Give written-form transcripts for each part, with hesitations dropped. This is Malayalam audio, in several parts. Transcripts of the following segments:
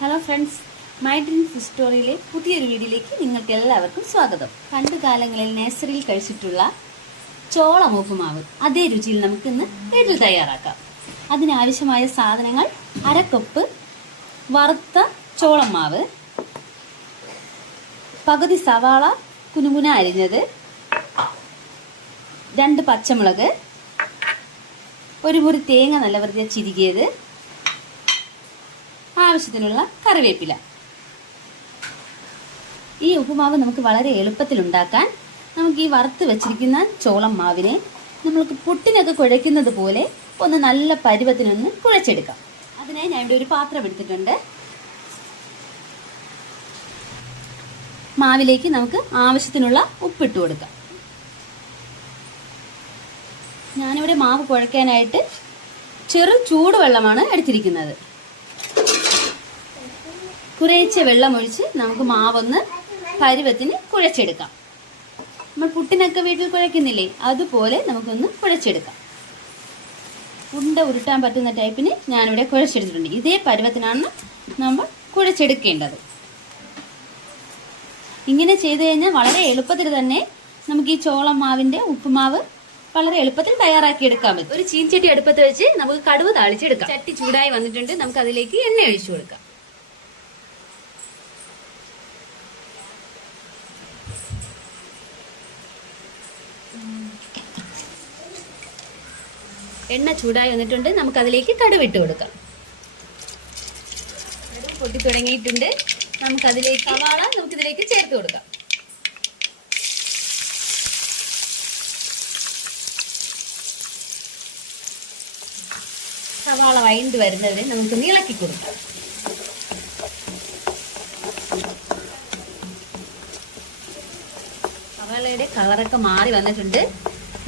ഹലോ ഫ്രണ്ട്സ്, മൈ ഡ്രീംസ് സ്റ്റോറിയിലെ പുതിയൊരു വീഡിയോയിലേക്ക് നിങ്ങൾക്ക് എല്ലാവർക്കും സ്വാഗതം. പണ്ട് കാലങ്ങളിൽ നേഴ്സറിയിൽ കഴിച്ചിട്ടുള്ള ചോളം ഉപ്പുമാവ് അതേ രുചിയിൽ നമുക്കിന്ന് വീട്ടിൽ തയ്യാറാക്കാം. അതിനാവശ്യമായ സാധനങ്ങൾ: അര കപ്പ് വറുത്ത ചോളം മാവ്, പകുതി സവാള കുനുകുന അരിഞ്ഞത്, 2 പച്ചമുളക്, ഒരു മുറി തേങ്ങ നല്ല വൃത്തിയായി ചിരികിയത്, ആവശ്യത്തിനുള്ള കറിവേപ്പില. ഈ ഉപ്പുമാവ് നമുക്ക് വളരെ എളുപ്പത്തിൽ ഉണ്ടാക്കാൻ നമുക്ക് ഈ വറുത്ത് വെച്ചിരിക്കുന്ന ചോളം മാവിനെ നമ്മൾക്ക് പുട്ടിനൊക്കെ കുഴയ്ക്കുന്നത് പോലെ ഒന്ന് നല്ല പരുവത്തിനൊന്ന് കുഴച്ചെടുക്കാം. അതിനായി ഞാൻ ഇവിടെ ഒരു പാത്രം എടുത്തിട്ടുണ്ട്. മാവിലേക്ക് നമുക്ക് ആവശ്യത്തിനുള്ള ഉപ്പിട്ട് കൊടുക്കാം. ഞാനിവിടെ മാവ് കുഴയ്ക്കാനായിട്ട് ചെറു ചൂടുവെള്ളമാണ് എടുത്തിരിക്കുന്നത്. കുറേശ്ശെ വെള്ളമൊഴിച്ച് നമുക്ക് മാവൊന്ന് പരുവത്തിന് കുഴച്ചെടുക്കാം. നമ്മൾ പുട്ടിനൊക്കെ വീട്ടിൽ കുഴയ്ക്കുന്നില്ലേ, അതുപോലെ നമുക്കൊന്ന് കുഴച്ചെടുക്കാം. ഉണ്ട ഉരുട്ടാൻ പറ്റുന്ന ടൈപ്പിന് ഞാനിവിടെ കുഴച്ചെടുത്തിട്ടുണ്ട്. ഇതേ പരുവത്തിനാണ് നമ്മൾ കുഴച്ചെടുക്കേണ്ടത്. ഇങ്ങനെ ചെയ്തു കഴിഞ്ഞാൽ വളരെ എളുപ്പത്തിൽ തന്നെ നമുക്ക് ഈ ചോളം മാവിൻ്റെ ഉപ്പുമാവ് വളരെ എളുപ്പത്തിൽ തയ്യാറാക്കി എടുക്കാൻ പറ്റും. ഒരു ചീൻചട്ടി അടുപ്പത്ത് വെച്ച് നമുക്ക് കടുക് താളിച്ചെടുക്കാം. ചട്ടി ചൂടായി വന്നിട്ടുണ്ട്. നമുക്ക് അതിലേക്ക് എണ്ണ ഒഴിച്ചു കൊടുക്കാം. എണ്ണ ചൂടായി വന്നിട്ടുണ്ട്. നമുക്ക് അതിലേക്ക് കടുവിട്ട് കൊടുക്കാം. കടുക് പൊട്ടി തുടങ്ങിയിട്ടുണ്ട്. നമുക്കതിലേക്ക് സവാള നമുക്കിതിലേക്ക് ചേർത്ത് കൊടുക്കാം. സവാള വഴണ്ട് വരുന്നതിന് നമുക്കൊന്ന് ഇളക്കി കൊടുക്കാം. സവാളയുടെ കളറൊക്കെ മാറി വന്നിട്ടുണ്ട്.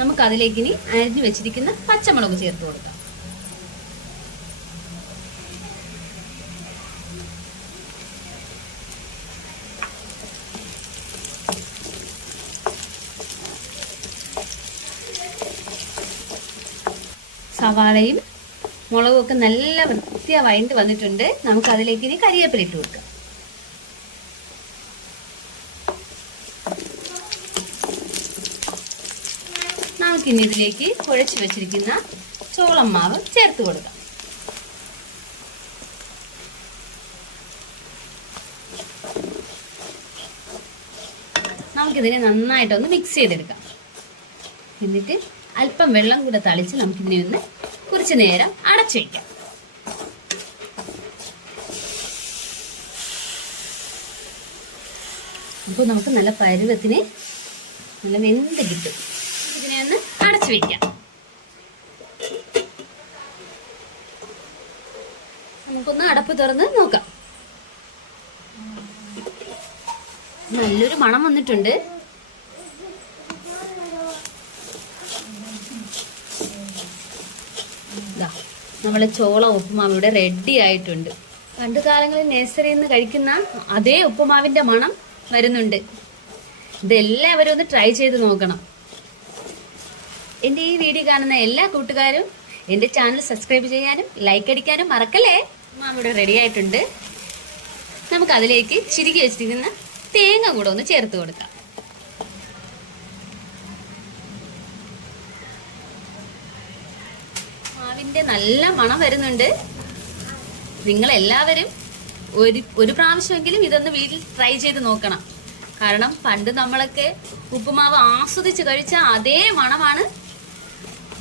നമുക്ക് അതിലേക്ക് ഇനി അരിഞ്ഞു വെച്ചിരിക്കുന്ന പച്ചമുളക് ചേർത്ത് കൊടുക്കാം. സവാളയും മുളകും ഒക്കെ നല്ല വൃത്തിയായി വഴണ്ട് വന്നിട്ടുണ്ട്. നമുക്ക് അതിലേക്ക് ഇനി കരിവേപ്പില ഇട്ട് കൊടുക്കാം. നമുക്കിനി ഇതിലേക്ക് കുഴച്ച് വെച്ചിരിക്കുന്ന ചോളം മാവ് ചേർത്ത് കൊടുക്കാം. നമുക്കിതിനെ നന്നായിട്ടൊന്ന് മിക്സ് ചെയ്തെടുക്കാം. എന്നിട്ട് അല്പം വെള്ളം കൂടെ തളിച്ച് നമുക്കിതിനെ ഒന്ന് കുറച്ച് നേരം അടച്ചു വയ്ക്കാം. അപ്പോൾ നമുക്ക് നല്ല പരുവത്തിന് നല്ല വെന്ത് കിട്ടും. ഇതിനെ ഒന്ന് അടച്ചു വെക്കാം. നമുക്കൊന്ന് അടപ്പ് തുറന്ന് നോക്കാം. നല്ലൊരു മണം വന്നിട്ടുണ്ട്. നമ്മളെ ചോള ഉപ്പുമാവ് ഇവിടെ റെഡി ആയിട്ടുണ്ട്. പണ്ട് കാലങ്ങളിൽ നേഴ്സറിയിൽ നിന്ന് കഴിക്കുന്ന അതേ ഉപ്പുമാവിന്റെ മണം വരുന്നുണ്ട്. ഇതെല്ലാവരും ഒന്ന് ട്രൈ ചെയ്ത് നോക്കണം. എൻ്റെ ഈ വീഡിയോ കാണുന്ന എല്ലാ കൂട്ടുകാരും എൻ്റെ ചാനൽ സബ്സ്ക്രൈബ് ചെയ്യാനും ലൈക്ക് അടിക്കാനും മറക്കല്ലേ. ഉപ്പുമാവ് ഇവിടെ റെഡി ആയിട്ടുണ്ട്. നമുക്ക് അതിലേക്ക് ചിരുകി വെച്ചിരിക്കുന്ന തേങ്ങ കൂടെ ഒന്ന് ചേർത്ത് കൊടുക്കാം. മാവിൻ്റെ നല്ല മണം വരുന്നുണ്ട്. നിങ്ങളെല്ലാവരും ഒരു പ്രാവശ്യമെങ്കിലും ഇതൊന്ന് വീട്ടിൽ ട്രൈ ചെയ്ത് നോക്കണം. കാരണം പണ്ട് നമ്മളൊക്കെ ഉപ്പുമാവ് ആസ്വദിച്ച് കഴിച്ച അതേ മണമാണ്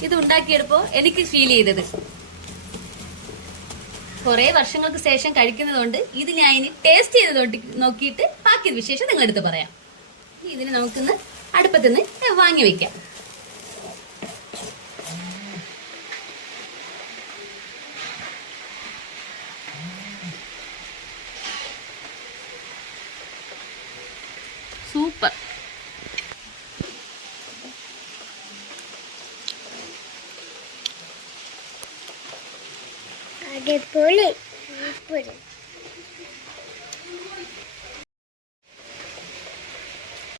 ഇത് ഉണ്ടാക്കിയെടുപ്പോൾ എനിക്ക് ഫീൽ ചെയ്തത്. കുറേ വർഷങ്ങൾക്ക് ശേഷം കഴിക്കുന്നതുകൊണ്ട് ഇത് ഞാൻ ഇനി ടേസ്റ്റ് ചെയ്ത് നോക്കിയിട്ട് ബാക്കി വിശേഷം നിങ്ങളെടുത്ത് പറയാം. ഇതിന് നമുക്കിന്ന് അടുപ്പത്തുനിന്ന് വാങ്ങി വെക്കാം. സൂപ്പർ. അടിപൊളി.